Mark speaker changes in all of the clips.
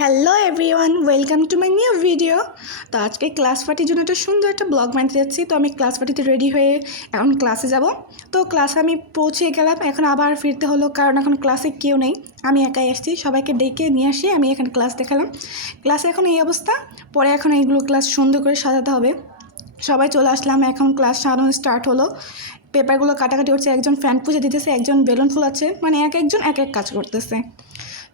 Speaker 1: Hello everyone welcome to my new video তো আজকে class পার্টির জন্য একটা সুন্দর একটা ব্লগ বানাতে যাচ্ছি। তো আমি ক্লাস পার্টিতে রেডি হয়ে এখন ক্লাসে যাব। তো ক্লাসে আমি পৌঁছে গেলাম, এখন আবার ফিরতে হলো কারণ এখন ক্লাসে কেউ নেই। আমি একাই এসেছি সবাইকে ডেকে নিয়ে আসি, আমি এখানে ক্লাস দেখালাম। ক্লাসে এখন এই অবস্থা, পরে এখন এইগুলো ক্লাস সুন্দর করে সাজাতে হবে। সবাই চলে আসলাম, এখন ক্লাস সাজানো স্টার্ট হলো। পেপারগুলো কাটাকাটি করছে, একজন ফ্যান পুজো দিতেছে, একজন বেলুন ফুলাচ্ছে মানে এক একজন এক এক কাজ করতেছে।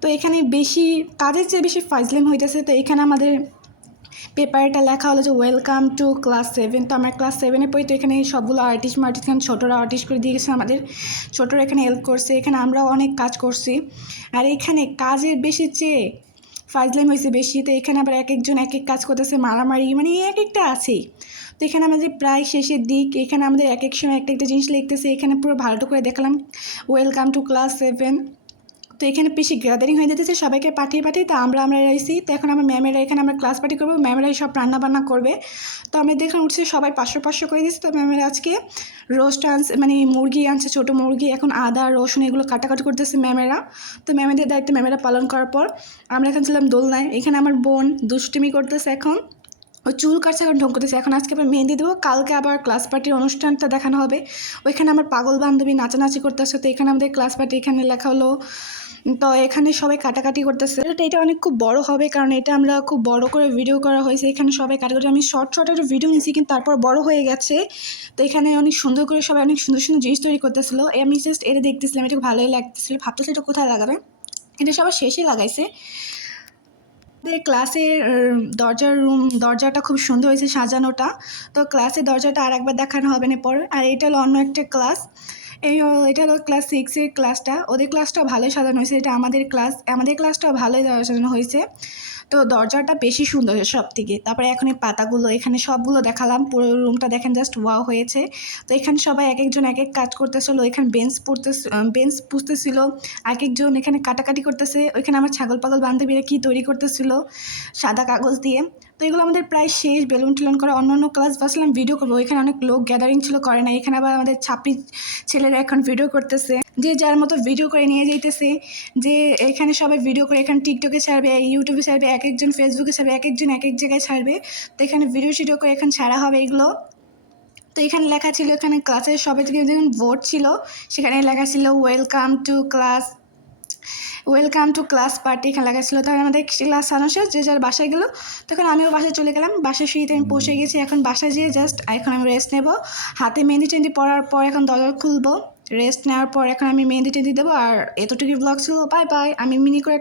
Speaker 1: তো এখানে বেশি কাজের চেয়ে বেশি ফাইজলিম হইতেছে। তো এখানে আমাদের পেপারটা লেখা হলো যে ওয়েলকাম টু ক্লাস সেভেন তো আমরা ক্লাস সেভেনে পড়ি, তো এখানে সবগুলো আর্টিস্ট মার্টিস্ট এখানে ছোটোরা আর্টিস্ট করে দিয়ে গেছে আমাদের। ছোটোরা এখানে হেল্প করছে, এখানে আমরাও অনেক কাজ করছি। আর এখানে কাজের বেশি চেয়ে ফাইজলাম হয়েছে বেশি, তো এখানে আবার এক একজন এক এক কাজ করতেছে, মারামারি মানে এক একটা আছেই। তো এখানে আমাদের প্রায় শেষের দিক, এখানে আমাদের এক এক সময় একটা একটা জিনিস লিখতেছে, এখানে পুরো ভালো করে দেখালাম। ওয়েলকাম টু ক্লাস সেভেন তো এখানে বেশি গ্যাদারিং হয়ে যেতেছে, সবাইকে পাঠিয়ে পাঠিয়ে তো আমরা আমরা রয়েছি তো এখন আমার ম্যামেরা এখানে আমরা ক্লাস পার্টি করব ম্যামেরাই সব রান্না বান্না করবে। তো আমি দেখলাম উঠছে, সবাই পাঁচশো পাঁচশো করে দিচ্ছে। তো ম্যামেরা আজকে রোস্ট আনছে মানে মুরগি আনছে, ছোটো মুরগি। এখন আদা, রসুন এগুলো কাটাকাটি করতেছে ম্যামেরা তো ম্যামেদের দায়িত্ব ম্যামেরা পালন করার পর আমরা এখন ছিলাম দোলনায়। এখানে আমার বোন দুষ্টুমি করতেছে এখন। ও চুল কাটছে, এখন ঢং করতেছে। এখন আজকে আবার মেহেন্দি দেবো, কালকে আবার ক্লাস পার্টির অনুষ্ঠানটা দেখানো হবে। ওইখানে আমার পাগল বান্ধবী নাচানাচি করতেছে, তো এখানে আমাদের ক্লাস পার্টি এখানে লেখা হলো। তো এখানে সবাই কাটাকাটি করতেছে। এটা অনেক খুব বড় হবে, কারণ এটা আমরা খুব বড় করে ভিডিও করা হয়েছে। এখানে সবাই কাটাকাটি, আমি শর্ট শর্ট একটা ভিডিও নিয়েছি, কিন্তু তারপর বড় হয়ে গেছে। তো এখানে অনেক সুন্দর করে সবাই অনেক সুন্দর সুন্দর জিনিস তৈরি করতেছিল। আমি জাস্ট এটা দেখতেছিলাম, এটা ভালোই লাগতেছিল। ভাবতেছিল এটা কোথায় লাগাবে। এটা সবার শেষে লাগাইছে। আমাদের ক্লাসের দরজার রুম দরজাটা খুব সুন্দর হয়েছে সাজানোটা। তো ক্লাসের দরজাটা আর একবার দেখানো হবে না পরে। আর এটা হলো অন্য একটা ক্লাস এই এটা হলো ক্লাস সিক্সের ক্লাসটা ওদের ক্লাসটাও ভালোই সাজানো হয়েছে। এটা আমাদের ক্লাস আমাদের ক্লাসটাও ভালোই সাজানো হয়েছে। তো দরজাটা বেশি সুন্দর সব থেকে তারপরে এখন এই পাতাগুলো, এখানে সবগুলো দেখালাম। পুরো রুমটা দেখেন জাস্ট ওয়াও হয়েছে। তো এখানে সবাই এক একজন এক এক কাজ করতেছিল। এখানে বেঞ্চ পড়তে বেঞ্চ পুষতেছিল এক একজন এখানে কাটাকাটি করতেছে। ওইখানে আমার ছাগল পাগল বান্ধবীরা কী তৈরি করতেছিল? সাদা কাগজ দিয়ে। তো এগুলো আমাদের প্রায় শেষ। বেলুন টেলুন করা অন্য অন্য ক্লাস বাসলাম ভিডিও করব। এখানে অনেক লোক গ্যাদারিং ছিল, করে না এখানে আবার আমাদের ছাপড়ি ছেলেরা এখন ভিডিও করতেছে। যে যার মতো ভিডিও করে নিয়ে যাইতেছে, যে এখানে সবাই ভিডিও করে, এখানে টিকটকে ছাড়বে ইউটিউবে ছাড়বে, এক একজন ফেসবুকে ছাড়বে, এক একজন এক এক জায়গায় ছাড়বে। তো এখানে ভিডিও টিডিও করে এখন ছাড়া হবে এগুলো। তো এখানে লেখা ছিল, এখানে ক্লাসের সবাই থেকে যখন ভোট ছিল, সেখানে লেখা ছিল welcome to class welcome to class party এখানে লাগা ছিল। তখন আমাদের ক্লাস সানো শেষ যে যার বাসায় গেলো। তখন আমিও বাসায় চলে গেলাম। বাসায় শুয়েতে আমি পৌঁছে গেছি। এখন বাসায় যেয়ে জাস্ট এখন আমি রেস্ট নেব। হাতে মেহেন্দি টেন্দি পরার পর এখন দরজা খুলবো। রেস্ট নেওয়ার পর এখন আমি মেহেন্দি টেন্দি দেবো। আর এতটুকু ব্লগ ছিল। বাই বাই আমি মিনি করে